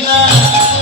Krishna